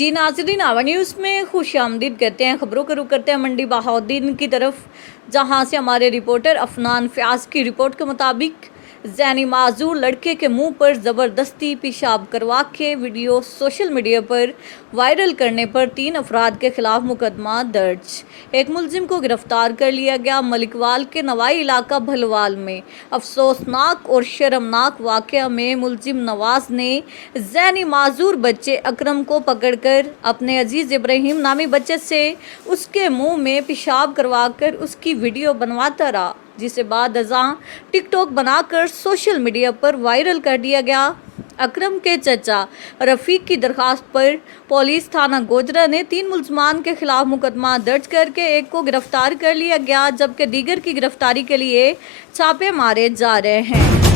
जी नाज़रीन, आवा न्यूज़ में खुश आमदीद कहते हैं। खबरों का रुख करते हैं मंडी बहाउद्दीन की तरफ, जहां से हमारे रिपोर्टर अफनान फयाज की रिपोर्ट के मुताबिक ज़ैनी माजूर लड़के के मुंह पर ज़बरदस्ती पेशाब करवा के वीडियो सोशल मीडिया पर वायरल करने पर 3 अफराद के खिलाफ मुकदमा दर्ज। एक मुलजिम को गिरफ्तार कर लिया गया। मलिकवाल के नवाई इलाका भलवाल में अफसोसनाक और शर्मनाक वाक़या में मुलजिम नवाज ने ज़ैनी माजूर बच्चे अकरम को पकड़कर अपने अजीज़ इब्राहिम नामी बच्चे से उसके मुंह में पेशाब करवाकर उसकी वीडियो बनवाता रहा, जिसे बाद अज़ां टिकटॉक बनाकर सोशल मीडिया पर वायरल कर दिया गया। अकरम के चचा रफ़ीक की दरख्वास्त पर पुलिस थाना गोजरा ने 3 मुलजमान के खिलाफ मुकदमा दर्ज करके एक को गिरफ्तार कर लिया गया, जबकि दीगर की गिरफ्तारी के लिए छापे मारे जा रहे हैं।